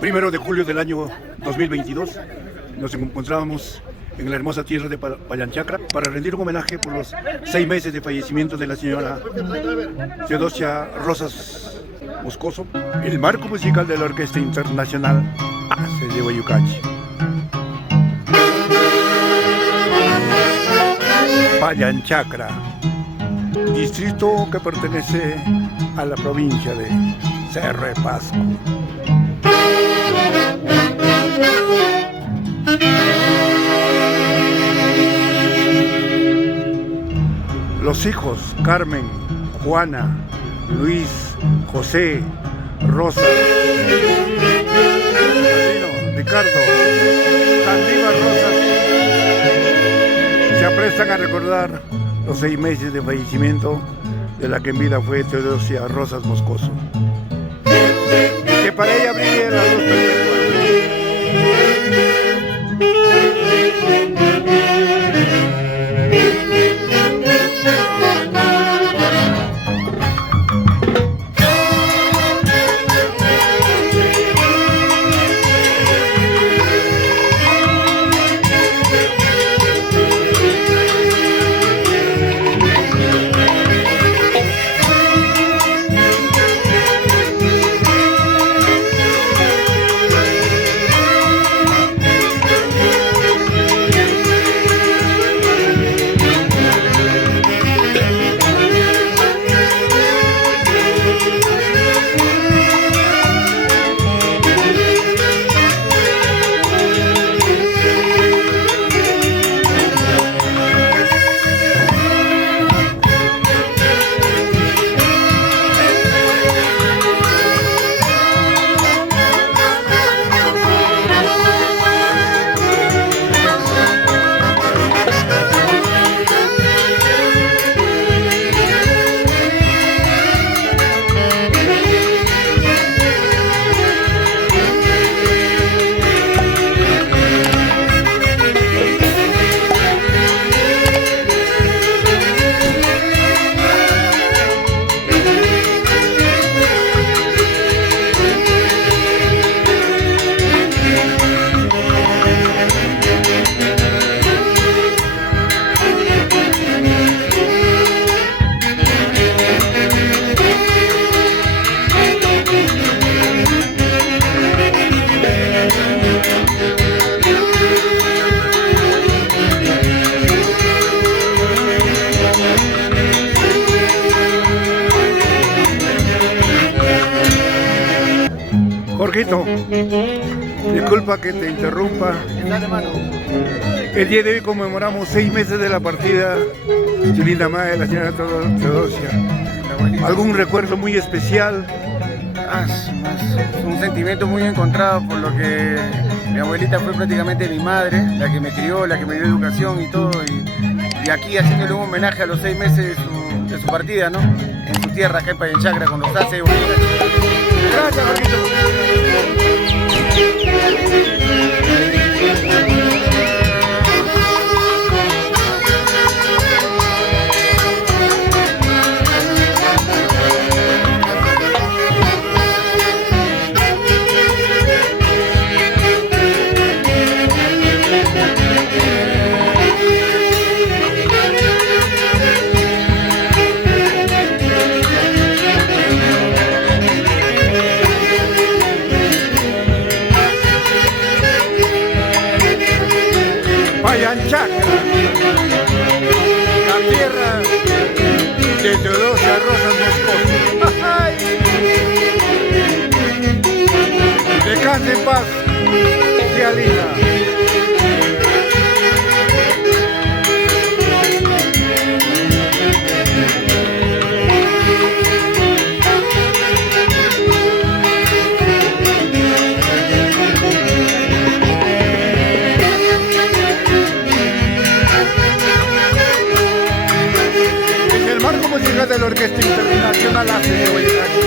1 de julio del año 2022 nos encontrábamos en la hermosa tierra de Pallanchacra para rendir un homenaje por los 6 meses de fallecimiento de la señora Teodosia Rosas Moscoso. El marco musical de la Orquesta Internacional ACE de Guayucachi. Pallanchacra, distrito que pertenece a la provincia de Cerro de Pasco. Los hijos Carmen, Juana, Luis, José, Rosa, Ricardo, Sandívar Rosas se aprestan a recordar los 6 meses de fallecimiento de la que en vida fue Teodosia Rosas Moscoso. Que para ella brille la luz perpetua. Jorgito, disculpa que te interrumpa. El día de hoy conmemoramos 6 meses de la partida de su linda madre, la señora Teodosia. ¿Algún recuerdo muy especial? Un sentimiento muy encontrado, por lo que mi abuelita fue prácticamente mi madre, la que me crió, la que me dio educación y todo, y aquí haciéndole un homenaje a los 6 meses de su partida, ¿no? En su tierra, acá en Pallanchacra, con los ACE de Guayucachi. Gracias, Jorgito. Pallanchacra, la tierra de Teodosia Rosas Moscoso. Descanse en paz, tía linda. Música de la Orquesta Internacional ACE de Guayucachi.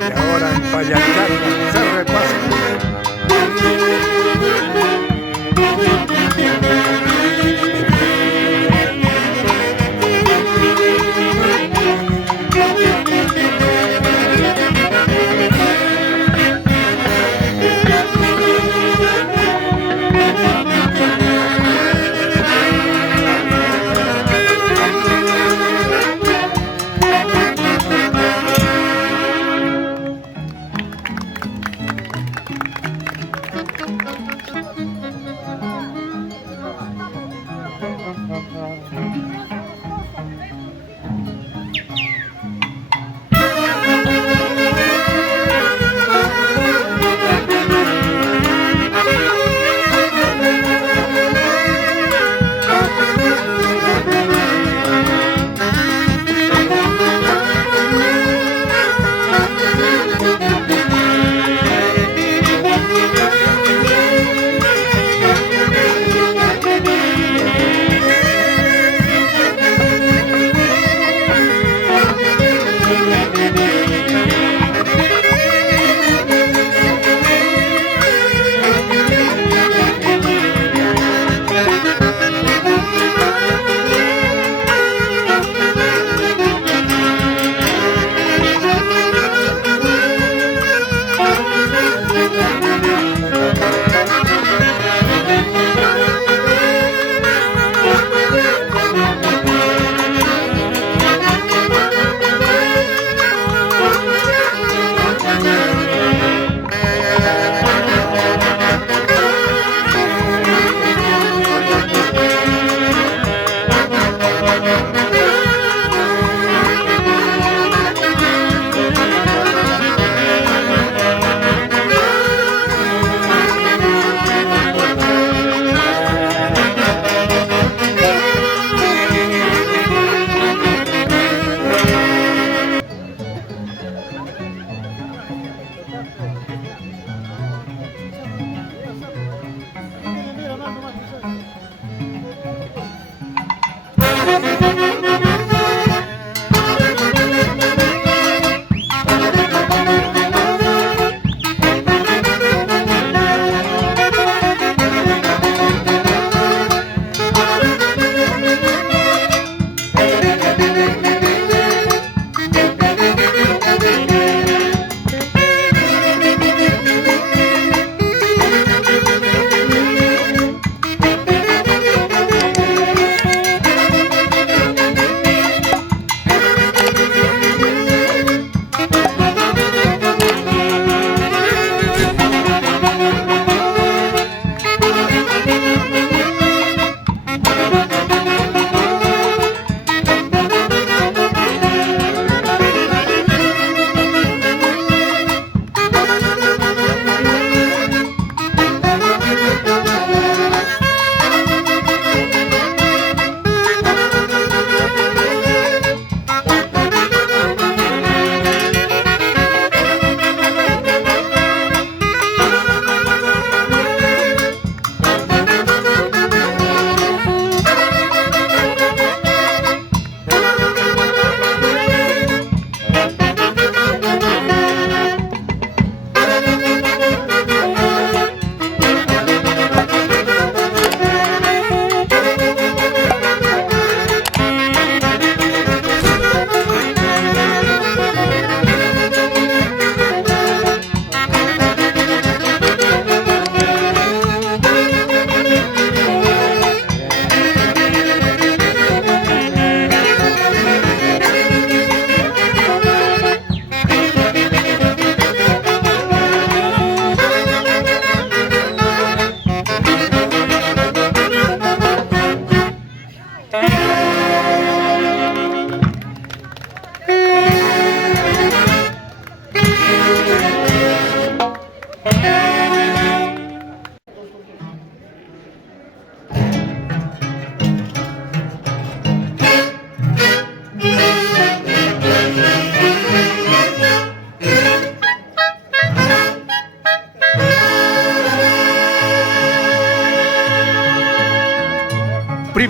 Y ahora en Payanchaca se repasa.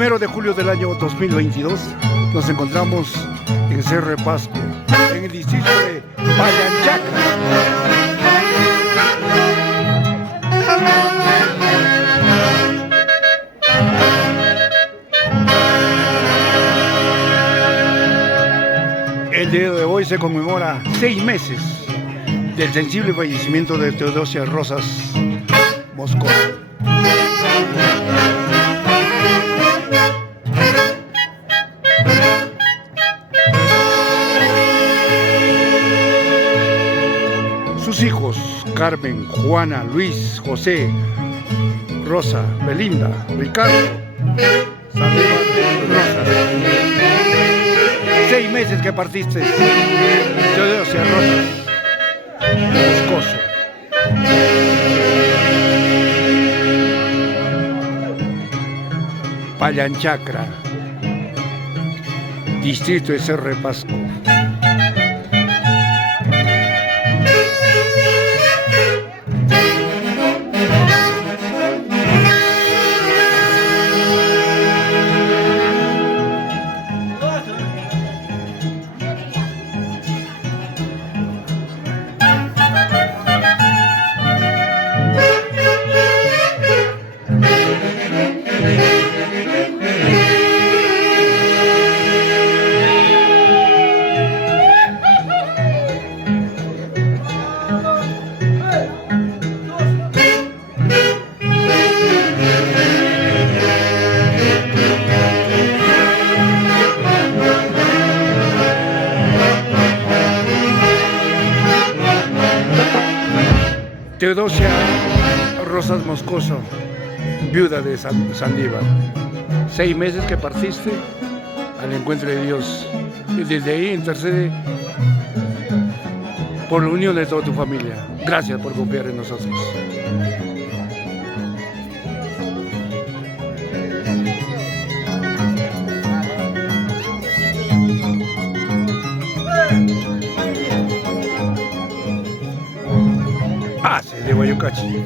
1 de julio del año 2022 nos encontramos en Cerro de Pasco, en el distrito de Pallanchacra. El día de hoy se conmemora 6 meses del sensible fallecimiento de Teodosia Rosas Moscoso. Sus hijos, Carmen, Juana, Luis, José, Rosa, Belinda, Ricardo, Sandívar, Rosas. 6 meses que partiste, Teodosia Rosas Moscoso. Pallanchacra, distrito de Cerro de Pasco. Teodosia Rosas Moscoso, viuda de Sandívar. 6 meses que partiste al encuentro de Dios. Y desde ahí intercede por la unión de toda tu familia. Gracias por confiar en nosotros. De Guayucachi.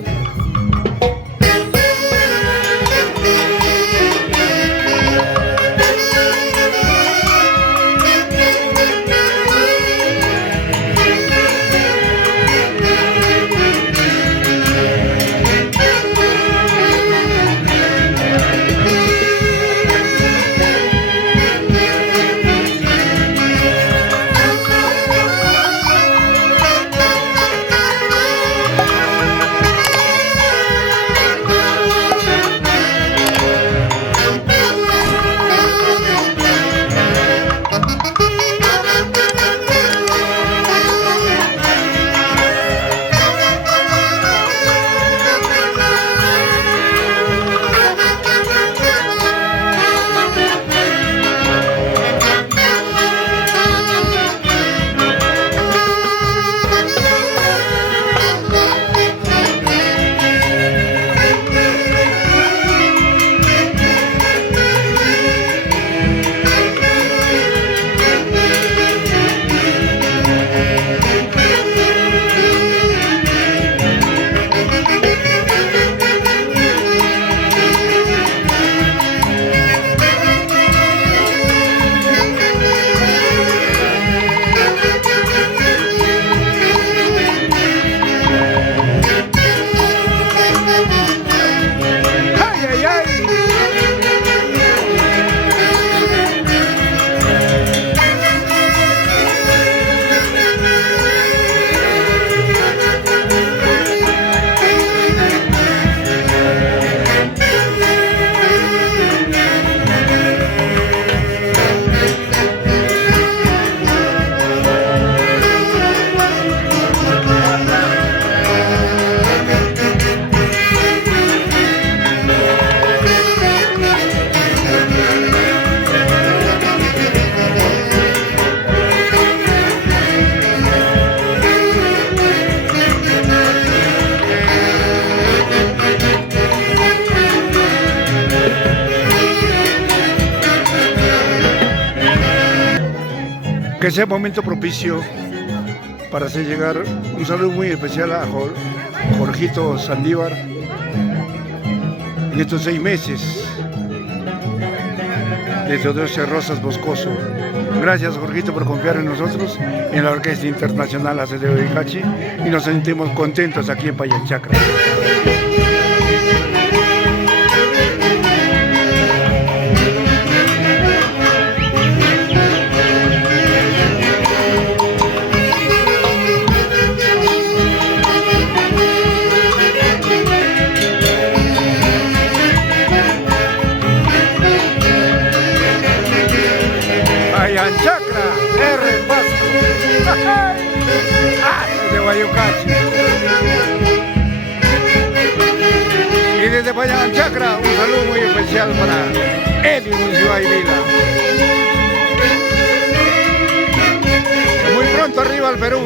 Que sea momento propicio para hacer llegar un saludo muy especial a Jorgito Sandívar en estos 6 meses de Teodosio Rosas Boscoso. Gracias, Jorgito, por confiar en nosotros, en la Orquesta Internacional Acedeo de Icachi, y nos sentimos contentos aquí en Payanchacra. Payanchacra, R. Vasco, de Guayucachi. Y desde Payanchacra, un saludo muy especial para Edwin Municipal y Vila. Muy pronto arriba al Perú.